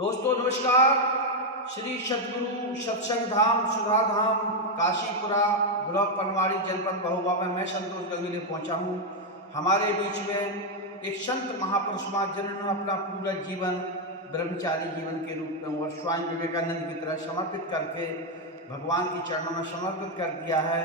दोस्तों नमस्कार। श्री सद्गुरु सत्संग धाम सुधा धाम काशीपुरा ब्लॉक पनवाड़ी जनपद महोबा में मैं संतोष गंगेले पहुंचा हूं। हमारे बीच में एक संत महापुरुष जिन्होंने अपना पूरा जीवन ब्रह्मचारी जीवन के रूप में और स्वामी विवेकानंद की तरह समर्पित करके भगवान के चरणों में समर्पित कर दिया है।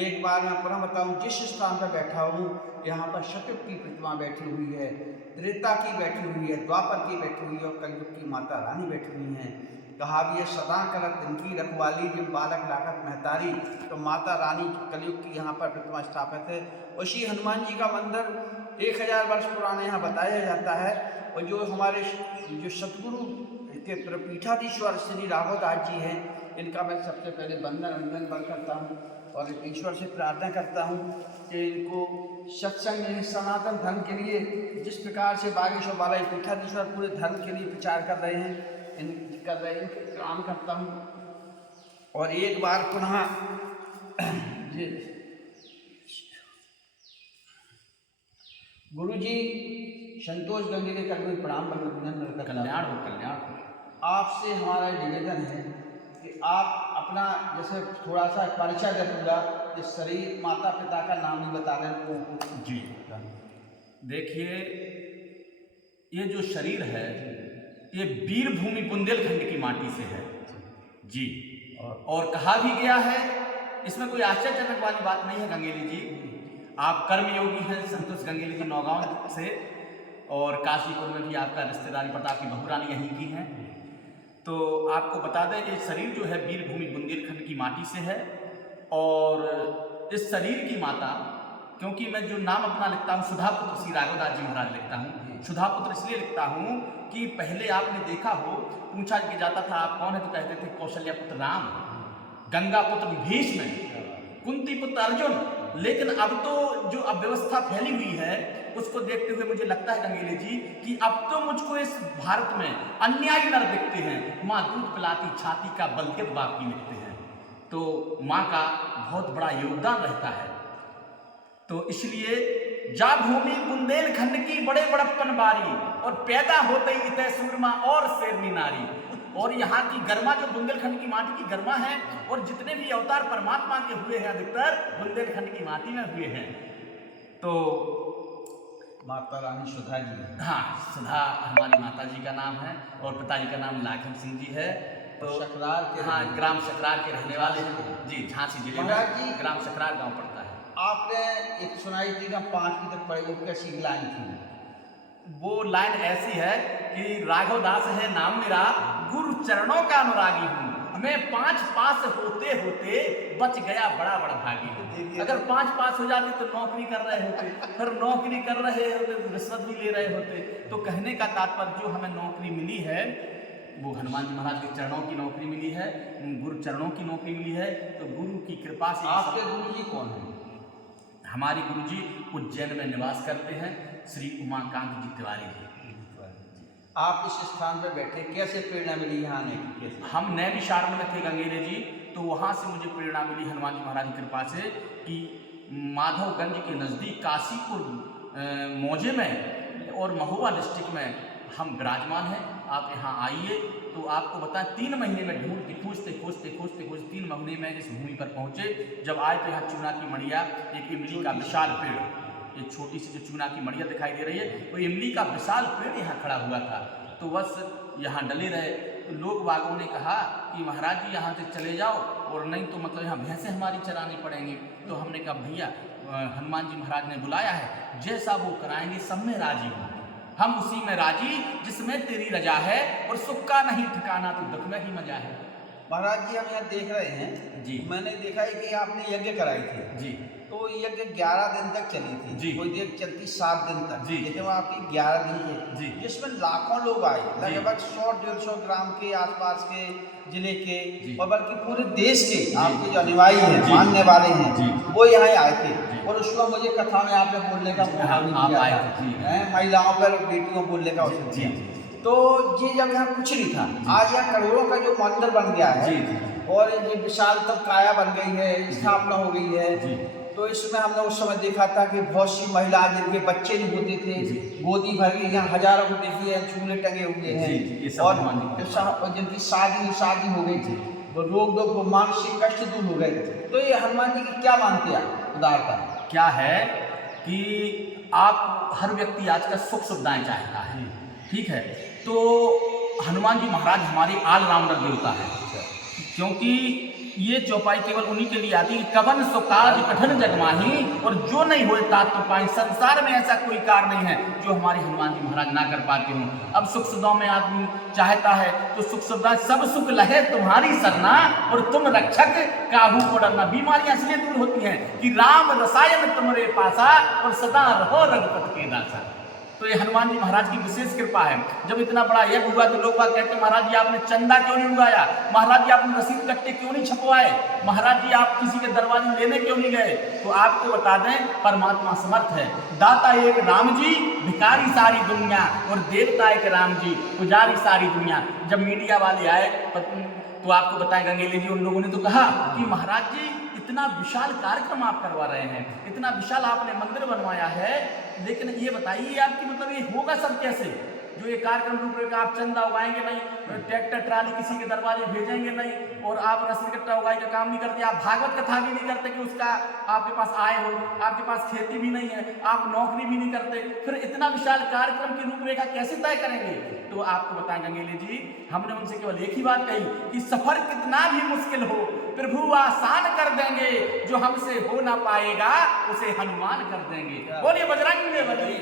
एक बार मैं पुनः बताऊं, जिस स्थान पर बैठा हूँ यहाँ पर सतयुग की प्रतिमा बैठी हुई है, त्रेता की बैठी हुई है, द्वापर की बैठी हुई है और कलयुग की माता रानी बैठी हुई हैं। कहा भी है सदा करत दिन की रखवाली जिन बालक लागत महतारी। तो माता रानी कलयुग की यहाँ पर प्रतिमा स्थापित है। उसी हनुमान जी का मंदिर 1000 वर्ष पुराना यहाँ बताया जाता है। और जो हमारे जो सतगुरु के पीठाधीश्वर श्री राघवदास जी हैं, इनका मैं सबसे पहले वंदन करता हूँ और ईश्वर से प्रार्थना करता हूँ कि इनको सत्संग में सनातन धर्म के लिए जिस प्रकार से बागेश्वर वाला पीठाधीश्वर पूरे धर्म के लिए प्रचार कर रहे हैं, इनके काम करता हूँ। और एक बार पुनः गुरु जी संतोष गंगेले का कोई प्रणाम कल्याण आपसे हमारा निवेदन है कि आप अपना जैसे थोड़ा सा परिचय दे पूरा, इस शरीर माता पिता का नाम नहीं बता रहे लोगों को। जी देखिए, ये जो शरीर है ये वीरभूमि बुंदेलखंड की माटी से है जी। और कहा भी गया है, इसमें कोई आश्चर्यजनक वाली बात नहीं है। गंगेली जी आप कर्मयोगी हैं, संतोष गंगेली जी नौगांव से, और काशीपुर में भी आपका रिश्तेदारी पड़ता, आपकी बहू रानी यहीं की हैं। तो आपको बता दें, ये शरीर जो है वीरभूमि बुंदेलखंड की माटी से है। और इस शरीर की माता, क्योंकि मैं जो नाम अपना लिखता हूँ सुधापुत्र श्री राघवदास जी महाराज लिखता हूँ। सुधापुत्र इसलिए लिखता हूँ कि पहले आपने देखा हो, पूछा जाता था आप कौन है, तो कहते थे कौशल्या पुत्र राम, गंगा पुत्र भीष्म, कुंती पुत्र अर्जुन। लेकिन अब तो जो अव्यवस्था फैली हुई है उसको देखते हुए मुझे लगता है गंगेले जी कि अब तो मुझको इस भारत में अन्यायी नर दिखते हैं। माँ दूध पिलाती छाती का बलगत बाकी लिखते हैं। तो माँ का बहुत बड़ा योगदान रहता है। तो इसलिए जा भूमि बुंदेलखंड की बड़े बड़प्पन बारी, और पैदा होते ही इतने सूरमा और शेरनी नारी। और यहाँ की गर्मा जो बुंदेलखंड की माटी की गर्मा है, और जितने भी अवतार परमात्मा के हुए हैं अधिकतर बुंदेलखंड की माटी में हुए हैं। तो माता रानी सुधा जी, हाँ, सुधा हमारी माता जी का नाम है और पिताजी का नाम लाखन सिंह जी है। तो शकरार के, हाँ, ग्राम शकरार के रहने वाले हैं जी, झांसी जिले में ग्राम शकरार गांव पड़ता है। आपने एक सुनाई थी ना 5वीं तक पढ़ी, वो कैसी लाइन थी? वो लाइन ऐसी है कि राघवदास है नाम मेरा, गुरु चरणों का अनुरागी हूँ, मैं 5 पास होते होते बच गया बड़ा भागी। अगर 5 पास हो जाते तो नौकरी कर रहे होते, फिर नौकरी कर रहे होते रिश्वत भी ले रहे होते। तो कहने का तात्पर्य, जो हमें नौकरी मिली है वो हनुमान जी महाराज के चरणों की नौकरी मिली है, गुरु चरणों की नौकरी मिली है। तो गुरु की कृपा से। आपके गुरु जी कौन है? हमारी गुरु जी उज्जैन में निवास करते हैं, श्री उमाकांत जी तिवारी जी। आप इस स्थान पर बैठे, कैसे प्रेरणा मिली यहाँ आने की? कैसे? हम नैमिषारण्य में थे गंगेले जी, तो वहाँ से मुझे प्रेरणा मिली हनुमान जी महाराज की कृपा से कि माधवगंज के नज़दीक काशीपुर मौजे में और महोबा डिस्ट्रिक्ट में हम विराजमान हैं। आप यहाँ आइए। तो आपको बताएं, 3 महीने में ढूंढते खोजते 3 महीने में इस भूमि पर पहुँचे। जब आए तो यहाँ चूना की मड़िया, एक इमली का विशाल पेड़, एक छोटी सी जो चूना की मड़िया दिखाई दे रही है, वो इमली का विशाल पेड़ यहाँ खड़ा हुआ था। तो बस यहाँ डले रहे। तो लोग बागों ने कहा कि महाराज जी यहाँ से चले जाओ, और नहीं तो मतलब यहाँ भैंसें हमारी चरानी पड़ेंगी। तो हमने कहा भैया, हनुमान जी महाराज ने बुलाया है, जैसा वो कराएंगे सब में राजी हूँ, हम उसी में राजी जिसमें तेरी रजा है, और सुख का नहीं ठिकाना तो दुख में ही मजा है। महाराज जी हम यहाँ देख रहे हैं जी, मैंने देखा है कि आपने यज्ञ कराई थी जी। तो यज्ञ 11 दिन तक चली थी जी। कोई देर चलती 7 दिन तक जी। लेकिन वो आपकी 11 दिन थे जी। जिसमें लाखों लोग आए, लगभग 100-150 ग्राम के आसपास के जिले के, और बल्कि पूरे देश के आपके जो अनुयायी हैं, मानने वाले हैं, वो यहाँ आए थे। और उसको मुझे कथा में आपने बोलने का मौका भी दिया था, महिलाओं पर बेटियों बोलने का अवसर दिया। तो ये जब यहाँ कुछ नहीं था, आज यहाँ करोड़ों का जो मंदिर बन गया है, और ये विशाल तक काया बन गई है, स्थापना हो गई है। तो इसमें हमने उस समय देखा था कि बहुत सी महिलाएं जिनके बच्चे नहीं होते थे, गोदी भर के यहाँ हजारों को देखिए झूले टंगे हुए हैं, ये सब और हनुमान जी जिनकी शादी हो गई थी, वो रोग को मानसिक कष्ट दूर हो गए। तो ये हनुमान जी की क्या मानते हैं उदारता? क्या है कि आप हर व्यक्ति आजकल सुख सुविधाएं चाहता है, ठीक है, तो हनुमान जी महाराज हमारे ऑलराउंडर देवता है, क्योंकि ये चौपाई केवल उन्हीं के लिए आती है कि कवन सो काज कठिन जग माही, और जो नहीं होए तात तो पाई। संसार में ऐसा कोई कार्य नहीं है जो हमारे हनुमान जी महाराज ना कर पाते हों। अब सुख सुविधाओं में आदमी चाहता है तो सुख सुविधा सब सुख लहे तुम्हारी सरना, और तुम रक्षक काहू को डरना। बीमारियां इसलिए दूर होती हैं कि राम रसायन तुम्हारे पासा, और सदा रहो रघुपत के दासा। तो ये हनुमान जी महाराज की विशेष कृपा है। जब इतना बड़ा यज्ञ हुआ तो लोग बात कहते हैं महाराज जी आपने चंदा क्यों नहीं उगाया, महाराज जी आपने रसीद कट्टे क्यों नहीं छपवाए, महाराज जी आप किसी के दरवाजे लेने क्यों नहीं गए। तो आपको बता दें परमात्मा समर्थ है। दाता एक राम जी, भिखारी सारी दुनिया, और देवता एक राम जी, पुजारी सारी दुनिया। जब मीडिया वाले आए तो आपको बताएं गंगेली जी, उन लोगों ने तो कहा कि महाराज जी इतना विशाल कार्यक्रम आप करवा रहे हैं, इतना विशाल आपने मंदिर बनवाया है, लेकिन ये बताइए आपकी मतलब ये होगा सब कैसे, जो ये कार्यक्रम रूपरेखा आप चंदा उगाएंगे नहीं, ट्रैक्टर ट्राली किसी के दरवाजे भेजेंगे नहीं, और आप रसीद कट्टा उगाई का काम नहीं करते, आप भागवत कथा भी नहीं करते कि उसका आपके पास आय हो, आपके पास खेती भी नहीं है, आप नौकरी भी नहीं करते, फिर इतना विशाल कार्यक्रम की रूपरेखा कैसे तय करेंगे। तो आपको बताएं गंगेली जी, हमने उनसे केवल एक ही बात कही कि सफर कितना भी मुश्किल हो प्रभु आसान कर देंगे, जो हमसे हो ना पाएगा उसे हनुमान कर देंगे। बोलिए बजरंग बली।